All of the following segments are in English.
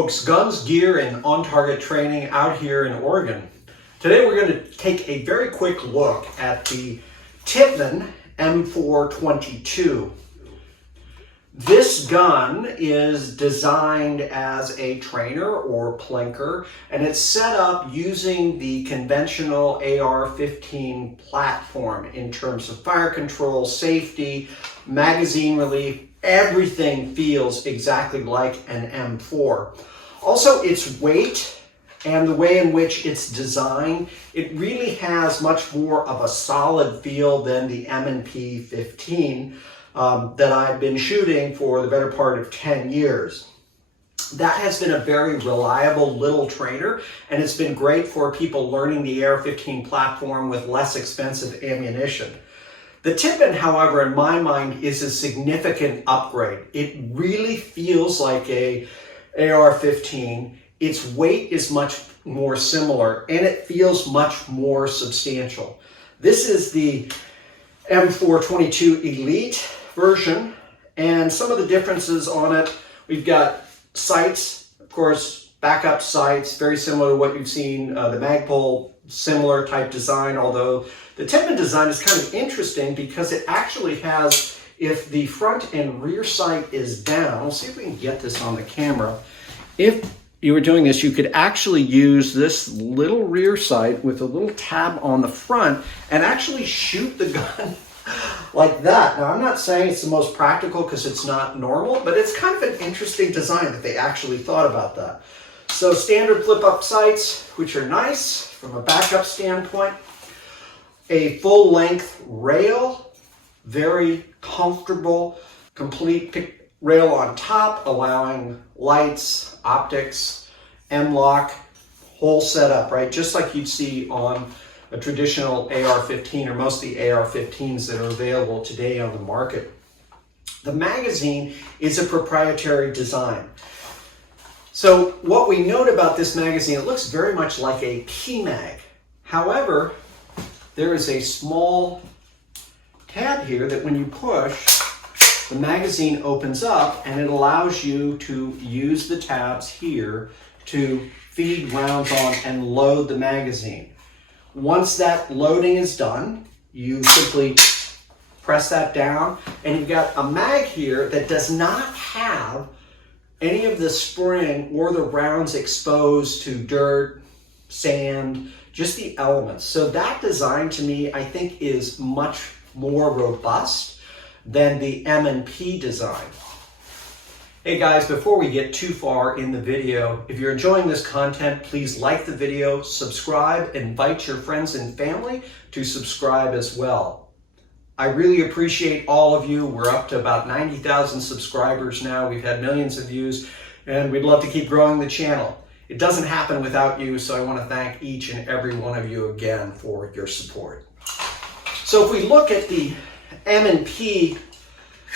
folks, guns, gear, and on-target training out here in Oregon. Today we're going to take a very quick look at the Tippmann M4-22. This gun is designed as a trainer or plinker, and it's set up using the conventional AR-15 platform in terms of fire control, safety, magazine relief. Everything feels exactly like an M4. Also, its weight and the way in which it's designed, it really has much more of a solid feel than the M&P15 that I've been shooting for the better part of 10 years. That has been a very reliable little trainer, and it's been great for people learning the AR-15 platform with less expensive ammunition. The Tippmann, however, in my mind, is a significant upgrade. It really feels like a AR-15. Its weight is much more similar, and it feels much more substantial. This is the M4-22 Elite version, and some of the differences on it, we've got sights, of course, backup sights, very similar to what you've seen, the Magpul, similar type design, although the Tippmann design is kind of interesting because it actually has, if the front and rear sight is down, we'll see if we can get this on the camera. If you were doing this, you could actually use this little rear sight with a little tab on the front and actually shoot the gun like that. Now, I'm not saying it's the most practical because it's not normal, but it's kind of an interesting design that they actually thought about that. So standard flip-up sights, which are nice from a backup standpoint. A full-length rail, very comfortable, complete rail on top, allowing lights, optics, M-lock, whole setup, right? Just like you'd see on a traditional AR-15 or most of the AR-15s that are available today on the market. The magazine is a proprietary design. So what we note about this magazine, it looks very much like a key mag. However, there is a small tab here that when you push, the magazine opens up and it allows you to use the tabs here to feed rounds on and load the magazine. Once that loading is done, you simply press that down and you've got a mag here that does not have any of the spring or the rounds exposed to dirt, sand, just the elements. So that design to me, I think, is much more robust than the M&P design. Hey guys, before we get too far in the video, if you're enjoying this content, please like the video, subscribe, invite your friends and family to subscribe as well. I really appreciate all of you. We're up to about 90,000 subscribers now. We've had millions of views, and we'd love to keep growing the channel. It doesn't happen without you, so I want to thank each and every one of you again for your support. So if we look at the M&P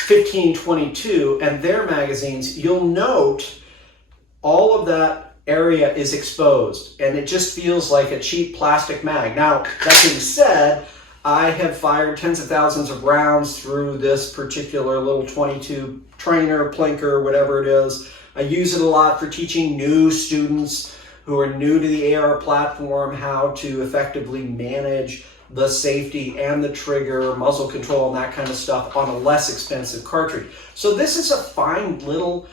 15-22 and their magazines, you'll note all of that area is exposed, and it just feels like a cheap plastic mag. Now, that being said, I have fired tens of thousands of rounds through this particular little 22 trainer, plinker, whatever it is. I use it a lot for teaching new students who are new to the AR platform how to effectively manage the safety and the trigger, muzzle control, and that kind of stuff on a less expensive cartridge. So this is a fine little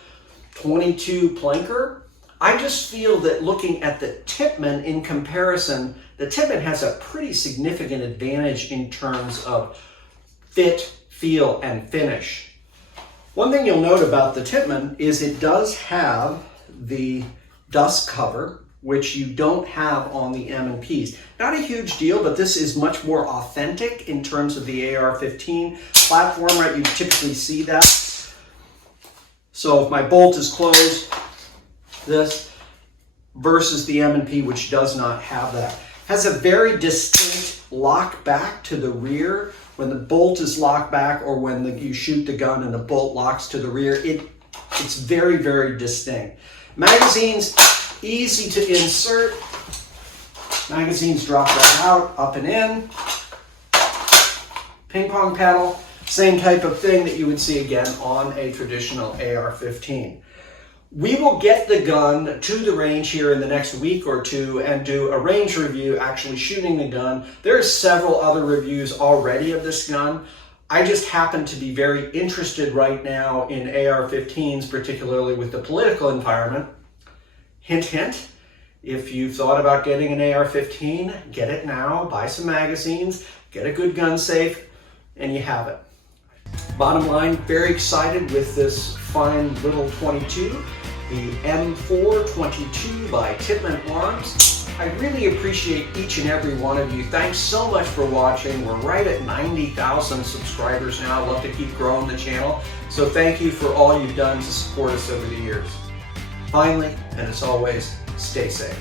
22 plinker. I just feel that looking at the Tippmann in comparison, the Tippmann has a pretty significant advantage in terms of fit, feel, and finish. One thing you'll note about the Tippmann is it does have the dust cover, which you don't have on the M&Ps. Not a huge deal, but this is much more authentic in terms of the AR-15 platform, right? You typically see that. So if my bolt is closed, this versus the M&P, which does not have that. Has a very distinct lock back to the rear. When the bolt is locked back or when you shoot the gun and the bolt locks to the rear, it's very, very distinct. Magazines, easy to insert. Magazines drop right out, up and in. Ping pong paddle, same type of thing that you would see again on a traditional AR-15. We will get the gun to the range here in the next week or two and do a range review, actually shooting the gun. There are several other reviews already of this gun. I just happen to be very interested right now in AR-15s, particularly with the political environment. Hint, hint, if you've thought about getting an AR-15, get it now, buy some magazines, get a good gun safe, and you have it. Bottom line, very excited with this fine little 22, the M4-22 by Tippmann Arms. I really appreciate each and every one of you. Thanks so much for watching. We're right at 90,000 subscribers now. I'd love to keep growing the channel. So thank you for all you've done to support us over the years. Finally, and as always, stay safe.